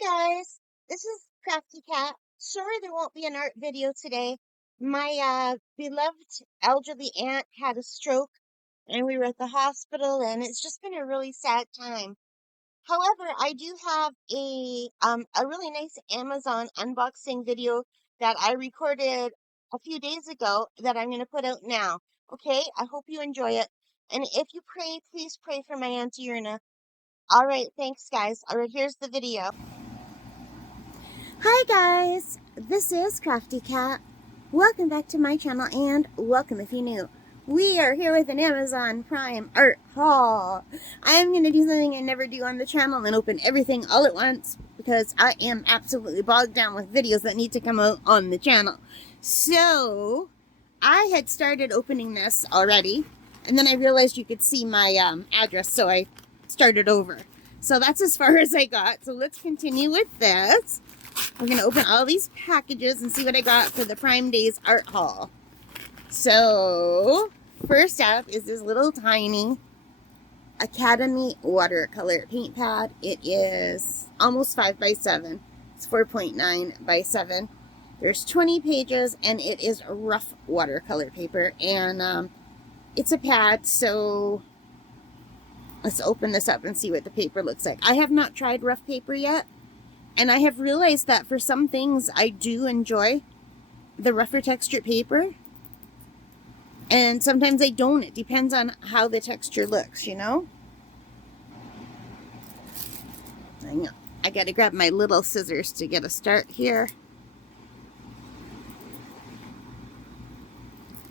Hi guys, this is Crafty Cat. Sorry there won't be an art video today. My beloved elderly aunt had a stroke and we were at the hospital and it's just been a really sad time. However, I do have a really nice Amazon unboxing video that I recorded a few days ago that I'm going to put out now. Okay, I hope you enjoy it. And if you pray, please pray for my Auntie Irna. All right, thanks guys. All right, here's the video. Hi guys, this is Crafty Cat. Welcome back to my channel and welcome if you're new. We are here with an Amazon Prime art haul. I'm going to do something I never do on the channel and open everything all at once because I am absolutely bogged down with videos that need to come out on the channel. So, I had started opening this already and then I realized you could see my address, so I started over. So that's as far as I got. So let's continue with this. We're going to open all these packages and see what I got for the Prime Days art haul. So, first up is this little tiny Academy watercolor paint pad. It is almost 5 by 7. It's 4.9 by 7. There's 20 pages and it is rough watercolor paper. And it's a pad, so let's open this up and see what the paper looks like. I have not tried rough paper yet. And I have realized that for some things, I do enjoy the rougher textured paper. And sometimes I don't. It depends on how the texture looks, you know? I gotta grab my little scissors to get a start here.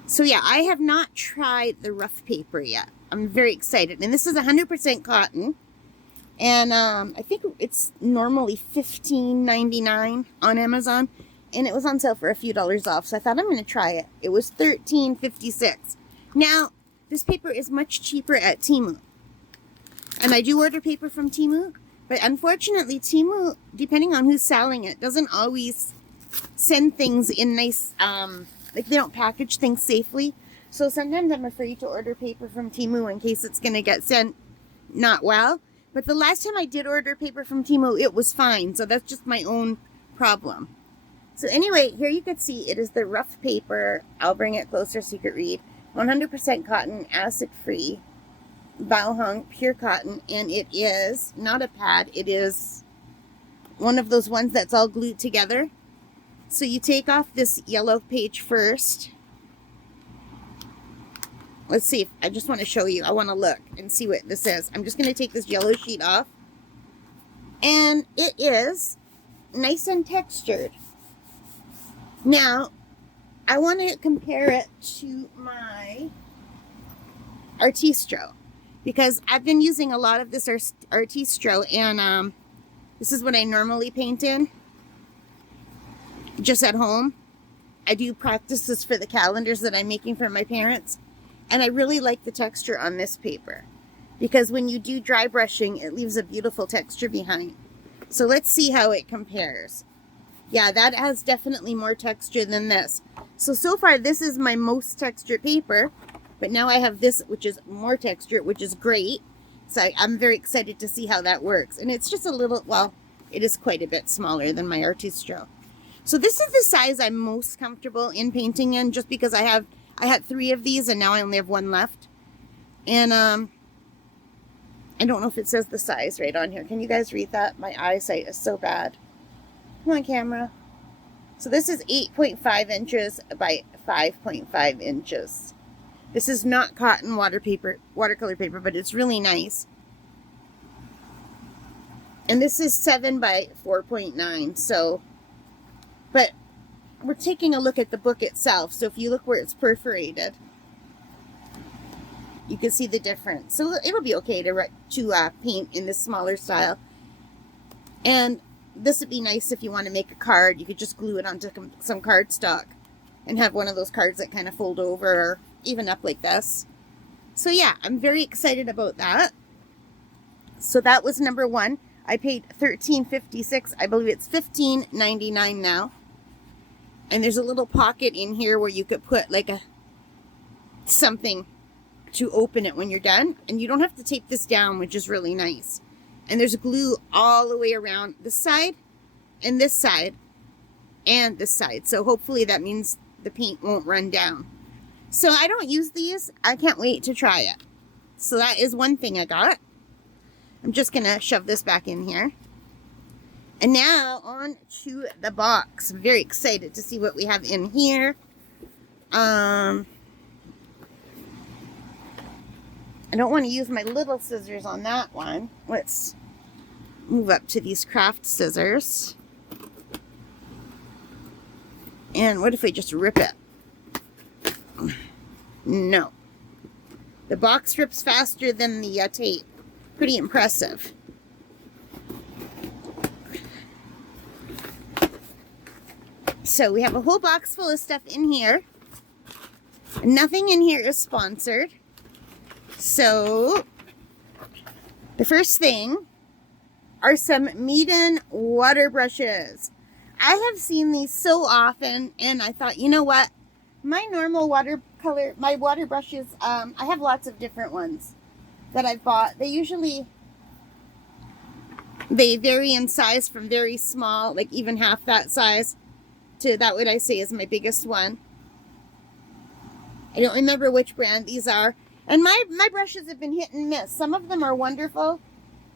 So yeah, I have not tried the rough paper yet. I'm very excited. And this is 100% cotton. And I think it's normally $15.99 on Amazon. And it was on sale for a few dollars off. So I thought I'm going to try it. It was $13.56. Now, this paper is much cheaper at Temu. And I do order paper from Temu. But unfortunately, Temu, depending on who's selling it, doesn't always send things in nice, like they don't package things safely. So sometimes I'm afraid to order paper from Temu in case it's going to get sent not well. But the last time I did order paper from Temu, it was fine. So that's just my own problem. So anyway, here you can see it is the rough paper. I'll bring it closer so you can read. 100% cotton, acid-free, Baohung, pure cotton. And it is not a pad. It is one of those ones that's all glued together. So you take off this yellow page first. Let's see. I just want to show you. I want to look and see what this is. I'm just going to take this yellow sheet off. And it is nice and textured. Now, I want to compare it to my Artistro. Because I've been using a lot of this Artistro. And this is what I normally paint in. Just at home. I do practice this for the calendars that I'm making for my parents. And I really like the texture on this paper because when you do dry brushing, it leaves a beautiful texture behind. So let's see how it compares. Yeah, that has definitely more texture than this. So far, this is my most textured paper, but now I have this, which is more textured, which is great. So I'm very excited to see how that works. And it's just a little, well, it is quite a bit smaller than my Artistro. So this is the size I'm most comfortable in painting in just because I had 3 of these and now I only have 1 left. And I don't know if it says the size right on here. Can you guys read that? My eyesight is so bad. Come on, camera. So this is 8.5 inches by 5.5 inches. This is not cotton watercolor paper, but it's really nice. And this is 7 by 4.9. So, but we're taking a look at the book itself. So if you look where it's perforated, you can see the difference. So it'll be okay to paint in this smaller style. And this would be nice if you want to make a card. You could just glue it onto some cardstock and have one of those cards that kind of fold over or even up like this. So yeah, I'm very excited about that. So that was number 1. I paid $13.56. I believe it's $15.99 now. And there's a little pocket in here where you could put like something to open it when you're done. And you don't have to tape this down, which is really nice. And there's glue all the way around this side and this side and this side. So hopefully that means the paint won't run down. So I don't use these. I can't wait to try it. So that is one thing I got. I'm just going to shove this back in here. And now on to the box. I'm very excited to see what we have in here. I don't want to use my little scissors on that one. Let's move up to these craft scissors. And what if we just rip it? No. The box rips faster than the tape. Pretty impressive. So we have a whole box full of stuff in here. Nothing in here is sponsored. So the first thing are some Meeden Waterbrushes. I have seen these so often, and I thought, you know what? My normal watercolor, my water brushes, I have lots of different ones that I've bought. They vary in size from very small, like even half that size, to that what I say is my biggest one. I don't remember which brand these are. And my brushes have been hit and miss. Some of them are wonderful,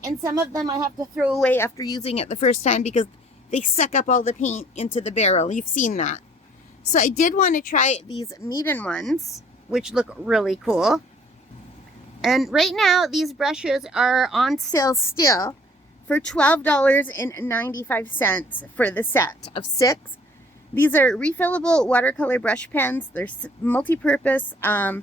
and some of them I have to throw away after using it the first time because they suck up all the paint into the barrel. You've seen that. So I did want to try these Meeden ones, which look really cool. And right now, these brushes are on sale still for $12.95 for the set of 6. These are refillable watercolor brush pens. They're multi-purpose. I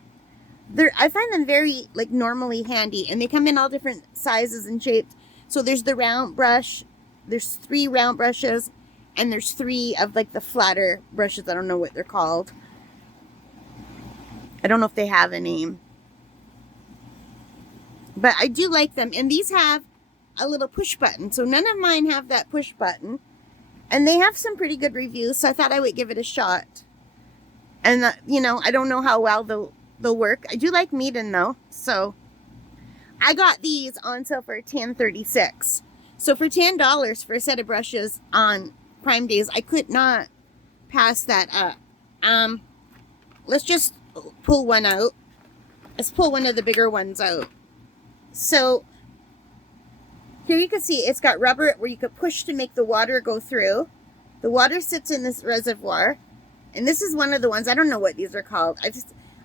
find them very normally handy, and they come in all different sizes and shapes. So there's the round brush. There's 3 round brushes, and there's 3 of the flatter brushes. I don't know what they're called. I don't know if they have a name. But I do like them. And these have a little push button. So none of mine have that push button. And they have some pretty good reviews, so I thought I would give it a shot. And, I don't know how well they'll work. I do like Meeden, though. So I got these on sale for $10.36. So for $10 for a set of brushes on Prime Days, I could not pass that up. Let's just pull one out. Let's pull one of the bigger ones out. So here you can see it's got rubber where you could push to make the water go through. The water sits in this reservoir. And this is one of the ones, I don't know what these are called.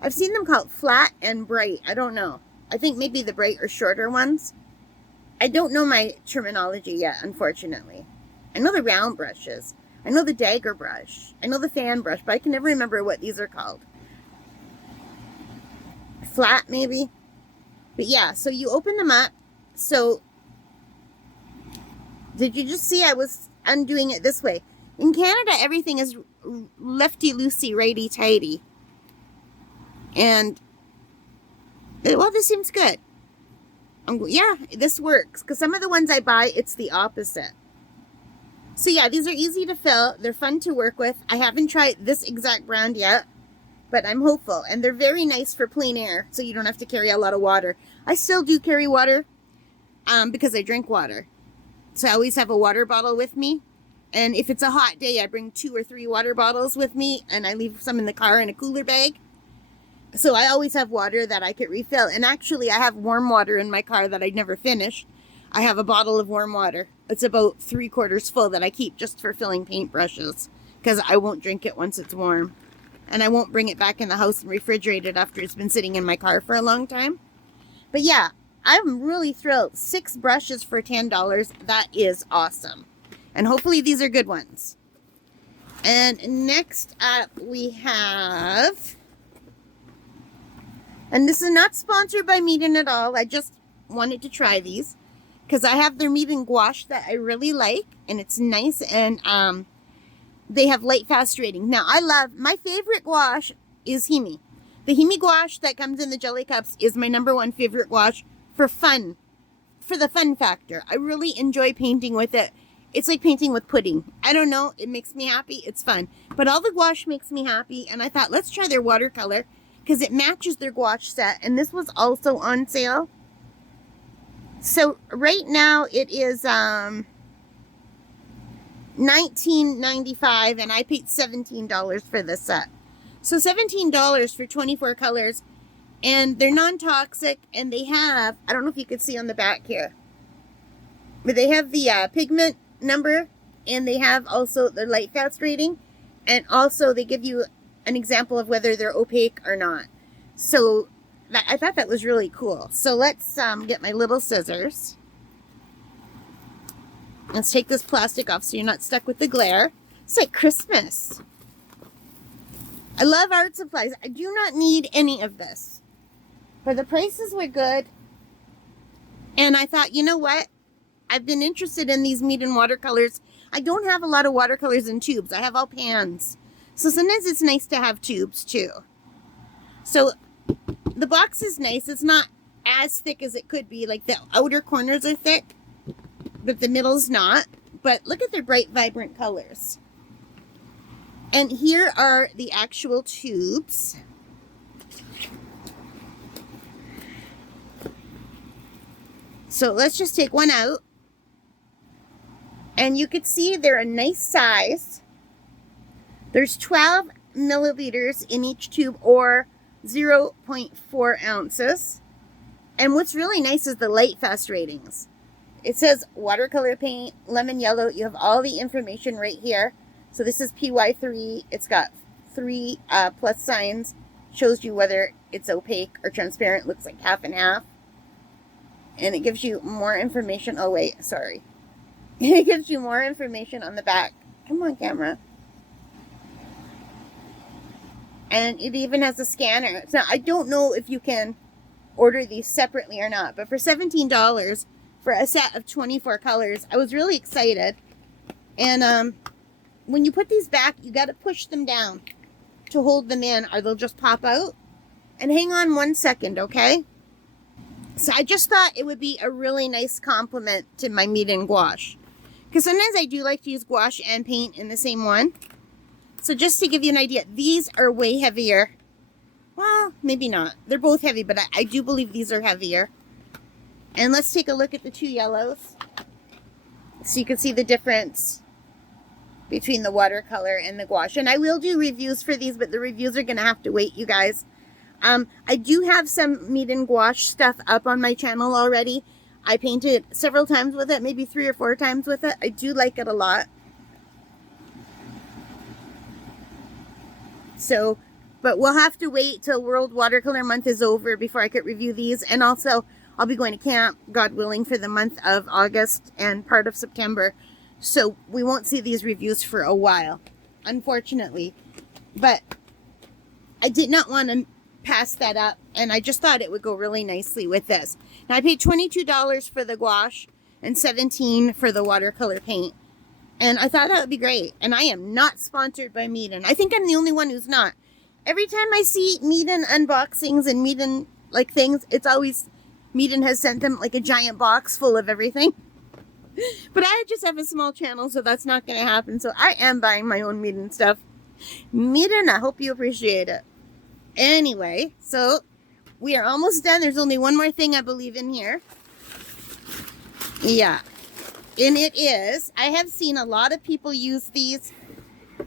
I've seen them called flat and bright. I don't know. I think maybe the bright or shorter ones. I don't know my terminology yet, unfortunately. I know the round brushes. I know the dagger brush. I know the fan brush, but I can never remember what these are called. Flat, maybe? But yeah, so you open them up. So, did you just see I was undoing it this way? In Canada, everything is lefty-loosey, righty-tighty. And, well, this seems good. Yeah, this works. Because some of the ones I buy, it's the opposite. So yeah, these are easy to fill. They're fun to work with. I haven't tried this exact brand yet, but I'm hopeful. And they're very nice for plein air, so you don't have to carry a lot of water. I still do carry water because I drink water. So I always have a water bottle with me. And if it's a hot day, I bring 2 or 3 water bottles with me, and I leave some in the car in a cooler bag. So I always have water that I could refill. And actually, I have warm water in my car that I never finished. I have a bottle of warm water. It's about 3/4 full that I keep just for filling paintbrushes, because I won't drink it once it's warm. And I won't bring it back in the house and refrigerate it after it's been sitting in my car for a long time. But yeah, I'm really thrilled. 6 brushes for $10. That is awesome. And hopefully these are good ones. And next up we have... And this is not sponsored by Meeden at all. I just wanted to try these because I have their Meeden gouache that I really like, and it's nice, and they have light fast rating. Now, my favorite gouache is Himi. The Himi gouache that comes in the jelly cups is my #1 favorite gouache for fun, for the fun factor. I really enjoy painting with it. It's like painting with pudding. I don't know. It makes me happy. It's fun. But all the gouache makes me happy, and I thought, let's try their watercolor, because it matches their gouache set, and this was also on sale. So right now it is $19.95, and I paid $17 for this set. So $17 for 24 colors, and they're non-toxic, and they have, I don't know if you can see on the back here, but they have the pigment number, and they have also the light fast rating, and also they give you an example of whether they're opaque or not. So I thought that was really cool. So let's get my little scissors. Let's take this plastic off so you're not stuck with the glare. It's like Christmas. I love art supplies. I do not need any of this. But the prices were good. And I thought, you know what? I've been interested in these Meeden watercolors. I don't have a lot of watercolors in tubes. I have all pans. So sometimes it's nice to have tubes too. So the box is nice. It's not as thick as it could be. Like the outer corners are thick, but the middle's not. But look at their bright, vibrant colors. And here are the actual tubes. So let's just take one out. And you can see they're a nice size. There's 12 milliliters in each tube, or 0.4 ounces. And what's really nice is the light fast ratings. It says watercolor paint, lemon yellow. You have all the information right here. So this is PY3. It's got 3 plus signs. Shows you whether it's opaque or transparent. Looks like half and half. And it gives you more information. Oh, wait, sorry. It gives you more information on the back. Come on, camera. And it even has a scanner. Now, I don't know if you can order these separately or not, but for $17 for a set of 24 colors, I was really excited. And when you put these back, you got to push them down to hold them in, or they'll just pop out. And hang on 1 second, okay? So I just thought it would be a really nice compliment to my Meeden gouache. Because sometimes I do like to use gouache and paint in the same one. So just to give you an idea, these are way heavier. Well, maybe not. They're both heavy, but I do believe these are heavier. And let's take a look at the 2 yellows. So you can see the difference between the watercolor and the gouache. And I will do reviews for these, but the reviews are going to have to wait, you guys. I do have some Meeden gouache stuff up on my channel already. I painted several times with it, maybe 3 or 4 times with it. I do like it a lot. So, but we'll have to wait till World Watercolor Month is over before I could review these. And also, I'll be going to camp, God willing, for the month of August and part of September. So we won't see these reviews for a while, unfortunately. But I did not want to pass that up, and I just thought it would go really nicely with this. Now, I paid $22 for the gouache and $17 for the watercolor paint. And I thought that would be great. And I am not sponsored by Meeden. I think I'm the only one who's not. Every time I see Meeden unboxings and Meeden like things, it's always Meeden has sent them like a giant box full of everything. But I just have a small channel, so that's not going to happen. So I am buying my own Meeden stuff. Meeden, I hope you appreciate it. Anyway, so we are almost done. There's only one more thing I believe in here. Yeah. And it is, I have seen a lot of people use these,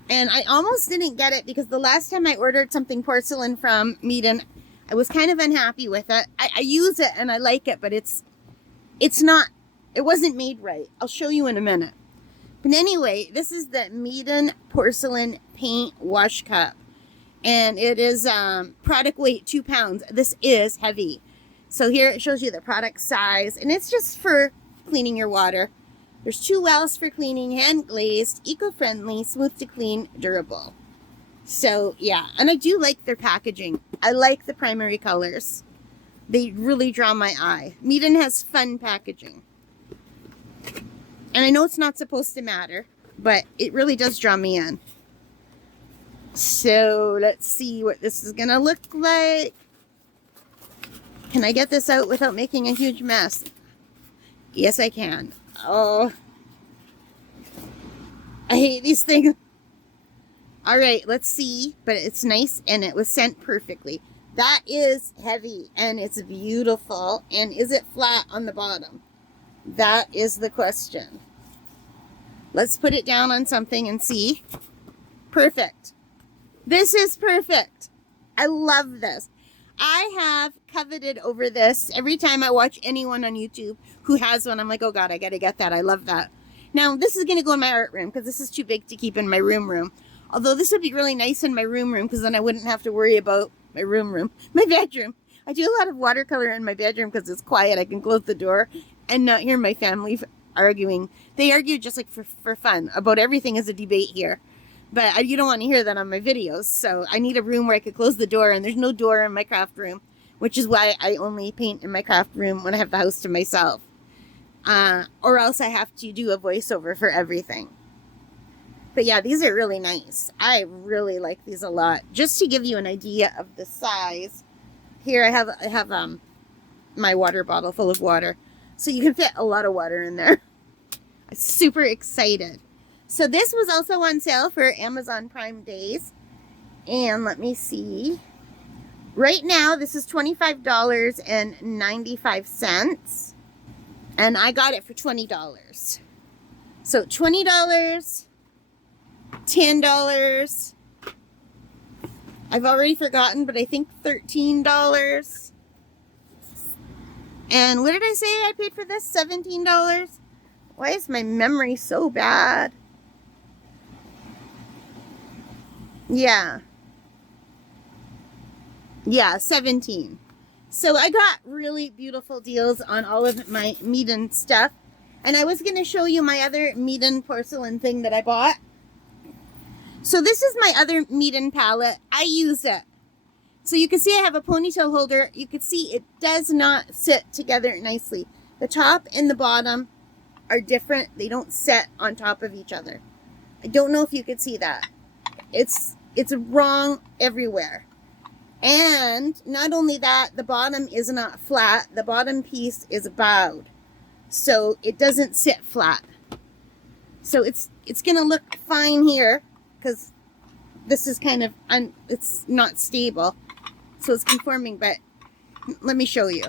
and I almost didn't get it because the last time I ordered something porcelain from Meeden, I was kind of unhappy with it. I use it and I like it, but it's not, it wasn't made right. I'll show you in a minute. But anyway, this is the Meeden Porcelain Paint Wash Cup. And it is product weight 2 pounds. This is heavy. So here it shows you the product size, and it's just for cleaning your water. There's 2 wells for cleaning, hand glazed, eco-friendly, smooth to clean, durable. So yeah, and I do like their packaging. I like the primary colors. They really draw my eye. Meeden has fun packaging. And I know it's not supposed to matter, but it really does draw me in. So let's see what this is gonna look like. Can I get this out without making a huge mess? Yes, I can. Oh, I hate these things. All right, let's see. But it's nice, and it was sent perfectly. That is heavy and it's beautiful. And is it flat on the bottom? That is the question. Let's put it down on something and see. Perfect. This is perfect. I love this. I have coveted over this. Every time I watch anyone on YouTube who has one, I'm like, oh God, I gotta get that. I love that. Now, this is gonna go in my art room because this is too big to keep in my room. Although this would be really nice in my room because then I wouldn't have to worry about my my bedroom. I do a lot of watercolor in my bedroom because it's quiet. I can close the door and not hear my family arguing. They argue just like for fun about everything is a debate here. But you don't want to hear that on my videos. So I need a room where I could close the door, and there's no door in my craft room, which is why I only paint in my craft room when I have the house to myself. Or else I have to do a voiceover for everything. But yeah, these are really nice. I really like these a lot. Just to give you an idea of the size, here I have my water bottle full of water. So you can fit a lot of water in there. I'm super excited. So this was also on sale for Amazon Prime Days. And let me see. Right now, this is $25.95. And I got it for $20. So $20, $10. I've already forgotten, but I think $13. And what did I say I paid for this? $17? Why is my memory so bad? Yeah, 17. So I got really beautiful deals on all of my Meeden stuff. And I was going to show you my other Meeden porcelain thing that I bought. So this is my other Meeden palette. I use it. So you can see I have a ponytail holder. You can see it does not sit together nicely. The top and the bottom are different. They don't sit on top of each other. I don't know if you could see that. It's wrong everywhere. And not only that, the bottom is not flat. The bottom piece is bowed. So it doesn't sit flat. So it's going to look fine here because this is kind of, it's not stable. So it's conforming, but let me show you.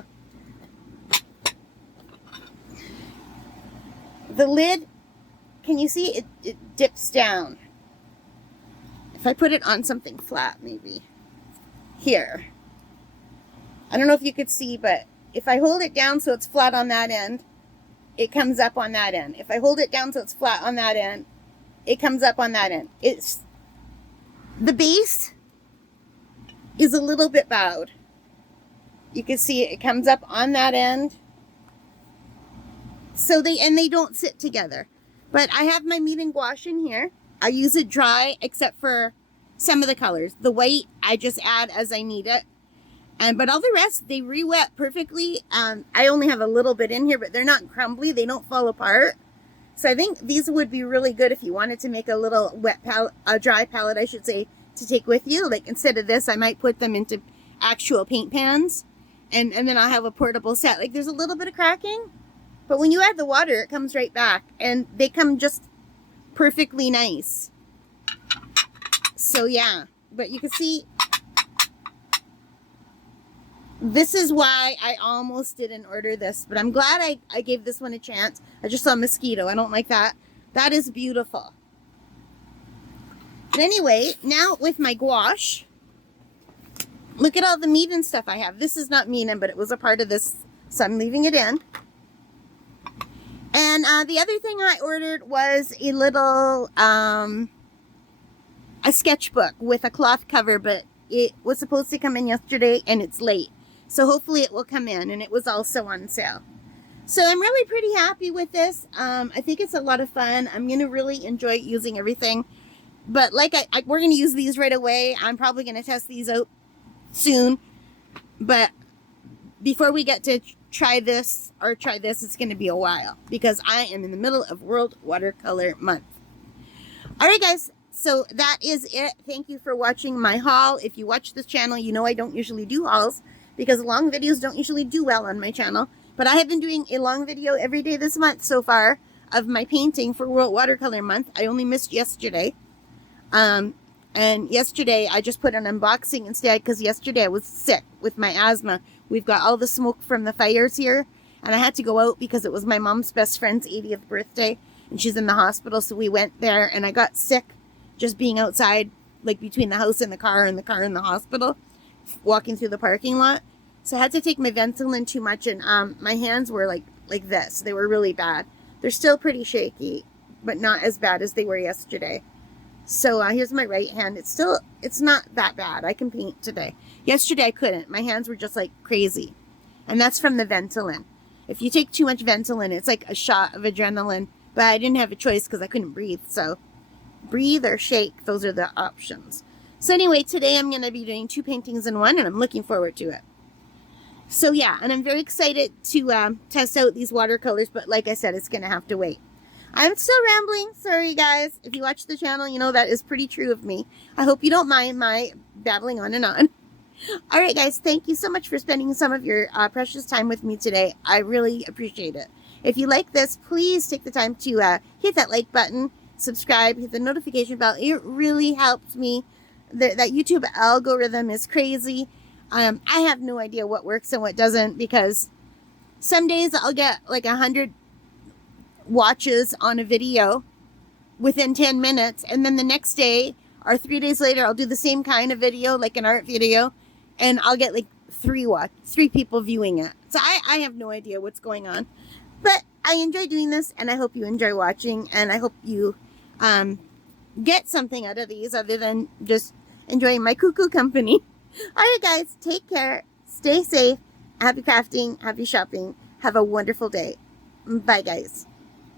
The lid, can you see it dips down? If I put it on something flat, maybe. Here. I don't know if you could see, but if I hold it down so it's flat on that end, it comes up on that end. If I hold it down so it's flat on that end, it comes up on that end. The base is a little bit bowed. You can see it comes up on that end. So they don't sit together. But I have my Meeden gouache in here. I use it dry except for some of the colors. The white I just add as I need it. But all the rest, they re-wet perfectly. I only have a little bit in here, but they're not crumbly. They don't fall apart. So I think these would be really good if you wanted to make a little wet palette, a dry palette, I should say, to take with you. Like instead of this, I might put them into actual paint pans. And then I'll have a portable set. Like there's a little bit of cracking. But when you add the water, it comes right back. And they come just perfectly nice. So yeah. But you can see, this is why I almost didn't order this. But I'm glad I gave this one a chance. I just saw a mosquito. I don't like that. That is beautiful. But anyway, now with my gouache, look at all the Meeden stuff I have. This is not Meeden, but it was a part of this, so I'm leaving it in. And the other thing I ordered was a little, a sketchbook with a cloth cover, but it was supposed to come in yesterday and it's late. So hopefully it will come in, and it was also on sale. So I'm really pretty happy with this. I think it's a lot of fun. I'm going to really enjoy using everything. But like we're going to use these right away. I'm probably going to test these out soon. But before we get to try this, it's going to be a while. Because I am in the middle of World Watercolor Month. Alright guys, so that is it. Thank you for watching my haul. If you watch this channel, you know I don't usually do hauls. Because long videos don't usually do well on my channel. But I have been doing a long video every day this month so far of my painting for World Watercolor Month. I only missed yesterday. And yesterday I just put an unboxing instead because yesterday I was sick with my asthma. We've got all the smoke from the fires here, and I had to go out because it was my mom's best friend's 80th birthday and she's in the hospital. So we went there and I got sick just being outside, like between the house and the car and the hospital, walking through the parking lot. So I had to take my Ventolin too much, and my hands were like this. They were really bad. They're still pretty shaky, but not as bad as they were yesterday. So here's my right hand. It's not that bad. I can paint today. Yesterday I couldn't. My hands were just like crazy. And that's from the Ventolin. If you take too much Ventolin, it's like a shot of adrenaline. But I didn't have a choice because I couldn't breathe. So breathe or shake, those are the options. So anyway, today I'm going to be doing 2 paintings in one, and I'm looking forward to it. So yeah, and I'm very excited to test out these watercolors, but like I said, it's going to have to wait. I'm still rambling. Sorry, guys. If you watch the channel, you know that is pretty true of me. I hope you don't mind my babbling on and on. All right, guys. Thank you so much for spending some of your precious time with me today. I really appreciate it. If you like this, please take the time to hit that like button, subscribe, hit the notification bell. It really helps me. That YouTube algorithm is crazy. I have no idea what works and what doesn't, because some days I'll get like 100 watches on a video within 10 minutes, and then the next day or 3 days later I'll do the same kind of video, like an art video, and I'll get like 3 people viewing it. So I have no idea what's going on, but I enjoy doing this, and I hope you enjoy watching, and I hope you get something out of these other than just enjoying my cuckoo company. All right, guys, take care, stay safe, happy crafting, happy shopping, have a wonderful day. Bye, guys.